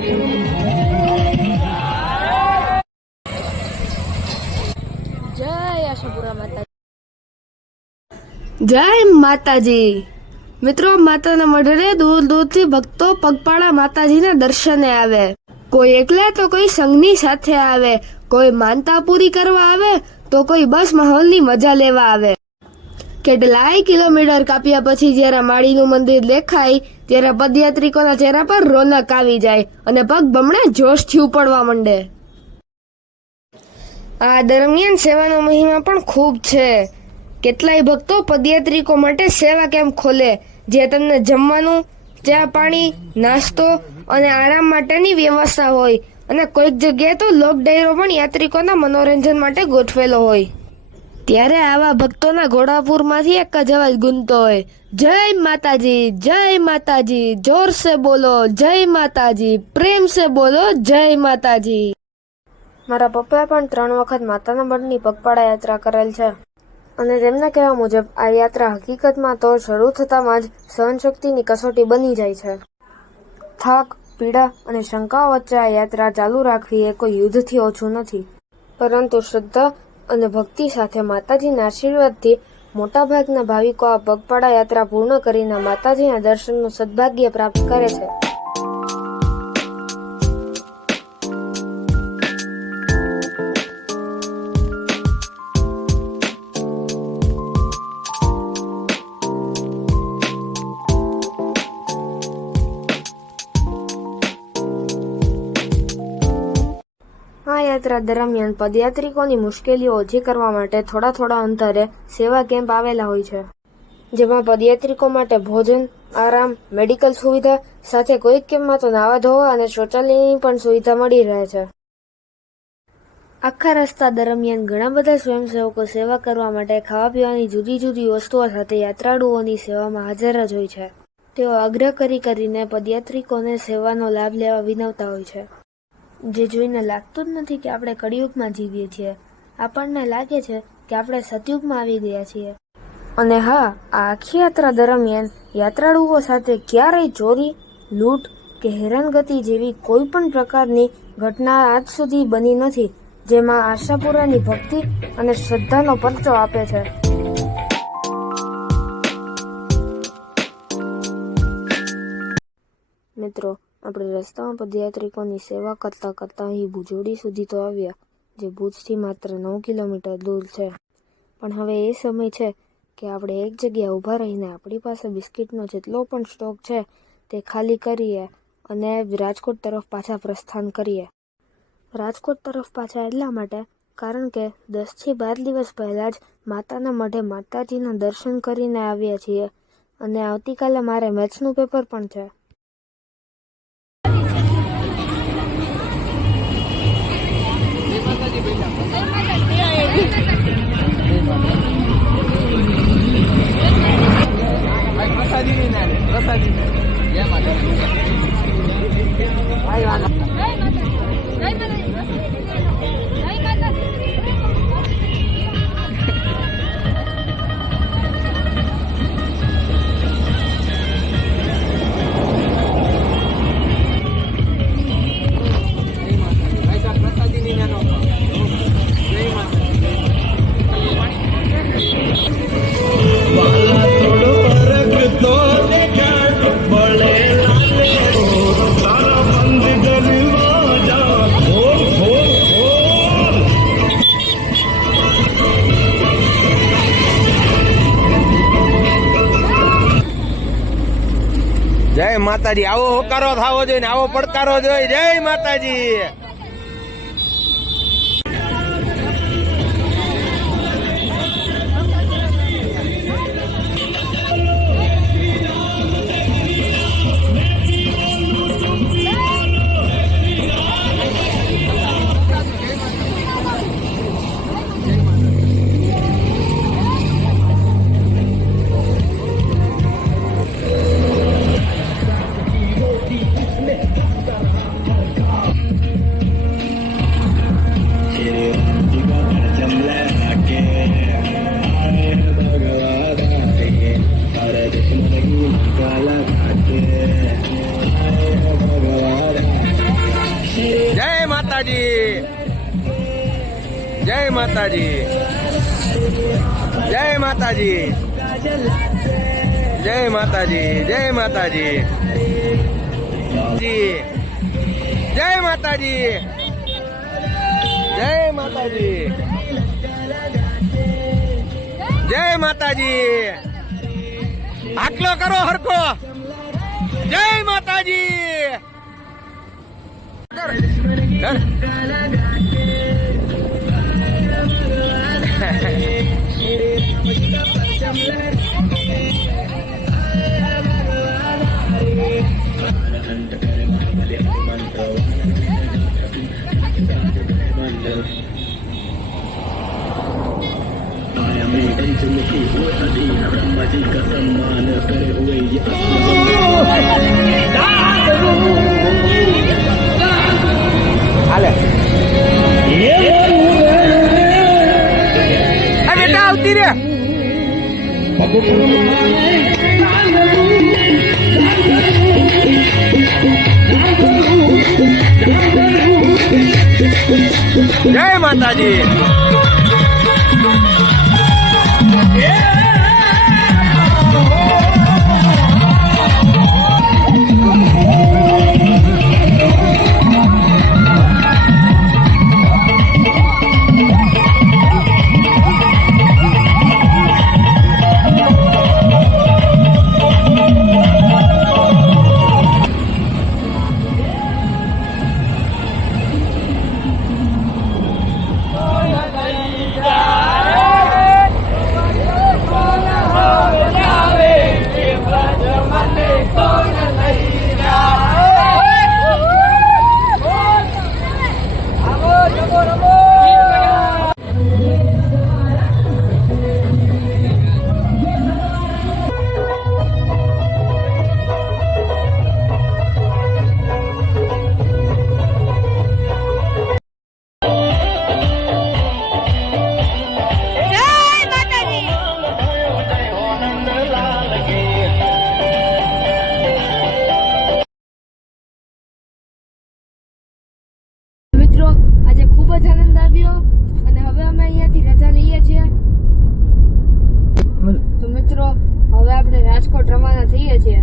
જય આશાપુરા માતા. જય માતાજી. મિત્રો, માતાના મઢે દૂર દૂરથી ભક્તો પગપાળા માતાજીના દર્શને આવે. કોઈ એકલા તો કોઈ સંઘની સાથે આવે, કોઈ માનતા પૂરી કરવા આવે તો કોઈ બસ માહોલની મજા લેવા આવે. કેટલાય કિલોમીટર કાપ્યા પછી જ્યારે માળીનું મંદિર દેખાય ત્યારે પદયાત્રિકોના ચહેરા પર રોનક આવી જાય અને પગ બમણે જોશથી ઉપડવા માંડે. આ દરમિયાન સેવાનો મહિમા પણ ખૂબ છે. કેટલાય ભક્તો પદયાત્રિકો માટે સેવા કેમ્પ ખોલે, જે તમને જમવાનું, ચા પાણી, નાસ્તો અને આરામ માટેની વ્યવસ્થા હોય અને કોઈક જગ્યાએ તો લોક ડાયરો પણ યાત્રિકોના મનોરંજન માટે ગોઠવેલો હોય. ત્યારે આવા ભક્તોના ઘોડાપુરમાંથી એક જ અવાજ ગુંજતો હોય, જય માતાજી, જય માતાજી, જોર સે બોલો જય માતાજી, પ્રેમ સે બોલો જય માતાજી. મારા પપ્પાએ પણ 3 વખત માતાના મઢની પગપાળા યાત્રા કરેલ છે અને તેમના કહેવા મુજબ આ યાત્રા હકીકતમાં તો શરૂ થતામાં જ સહનશક્તિની કસોટી બની જાય છે. થાક, પીડા અને શંકાઓ વચ્ચે આ યાત્રા ચાલુ રાખવી એ કોઈ યુદ્ધથી ઓછું નથી, પરંતુ શ્રદ્ધા અને ભક્તિ સાથે માતાજીના આશીર્વાદથી મોટાભાગના ભાવિકો આ પગપાળા યાત્રા પૂર્ણ કરીને માતાજીના દર્શનનું સદભાગ્ય પ્રાપ્ત કરે છે. આ યાત્રા દરમિયાન પદયાત્રિકોની મુશ્કેલીઓ ઓછી કરવા માટે થોડા અંતરે સેવા કેમ્પ આવેલા હોય છે, જેમાં પદયાત્રિકો માટે ભોજન, આરામ, મેડિકલ સુવિધા સાથે કોઈક કેમ્પમાં તો નાવા ધોવા અને શૌચાલયની પણ સુવિધા મળી રહે છે. આખા રસ્તા દરમિયાન ઘણા બધા સ્વયંસેવકો સેવા કરવા માટે ખાવા પીવાની જુદી જુદી વસ્તુઓ સાથે યાત્રાળુઓની સેવામાં હાજર જ હોય છે. તેઓ આગ્રહ કરીને પદયાત્રિકોને સેવાનો લાભ લેવા વિનવતા હોય છે, જે જોઈને લાગતું જ નથી કે આપણે કળિયુગમાં જીવીએ છીએ. આપણને લાગે છે કે આપણે સતયુગમાં આવી ગયા છીએ. અને હા, આ આખી યાત્રા દરમિયાન યાત્રાળુઓ સાથે ક્યારેય ચોરી, લૂંટ કે હેરાનગતિ જેવી કોઈ પણ પ્રકારની ઘટના આજ સુધી બની નથી, જેમાં આશાપુરાની ભક્તિ અને શ્રદ્ધાનો પરચો આપે છે. મિત્રો, આપણે રસ્તામાં પદયાત્રિકોની સેવા કરતા અહીં ભુજોડી સુધી તો આવ્યા, જે ભુજથી માત્ર 9 કિલોમીટર દૂર છે. પણ હવે એ સમય છે કે આપણે એક જગ્યાએ ઊભા રહીને આપણી પાસે બિસ્કિટનો જેટલો પણ સ્ટોક છે તે ખાલી કરીએ અને રાજકોટ તરફ પાછા પ્રસ્થાન કરીએ. રાજકોટ તરફ પાછા એટલા માટે કારણ કે 10 થી 12 દિવસ પહેલાં જ માતાના મઢે માતાજીના દર્શન કરીને આવ્યા છીએ અને આવતીકાલે મારે મેથ્સનું પેપર પણ છે. જય માતાજી. આવો હોકારો થવો જોઈએ ને આવો પડકારો જોઈએ. જય માતાજી. જય માતાજી, જય માતાજી, જય માતાજી, જય માતાજી, જય માતાજી, જય માતાજી, જય માતાજી. આટલો કરો હરખો. જય માતાજી. હાલે બેટા આવતી રે. જય માતાજી. મિત્રો આજે ખૂબ જ આનંદ આવ્યો અને હવે અમે અહીંયાથી રજા લઈએ છીએ. તો મિત્રો હવે આપણે રાજકોટ રવાના થઈએ છીએ.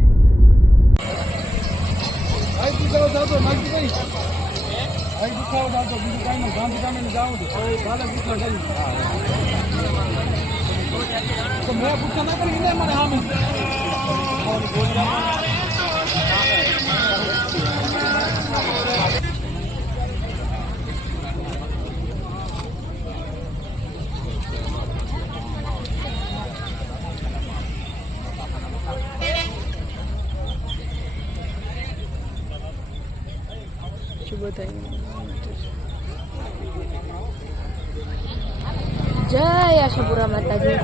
જય આશાપુરા માતાજી.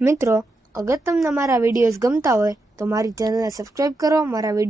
મિત્રો અગર તમને મારા વિડીયોઝ ગમતા હોય તો મારી ચેનલને સબસ્ક્રાઇબ કરો. મારા વિડીયો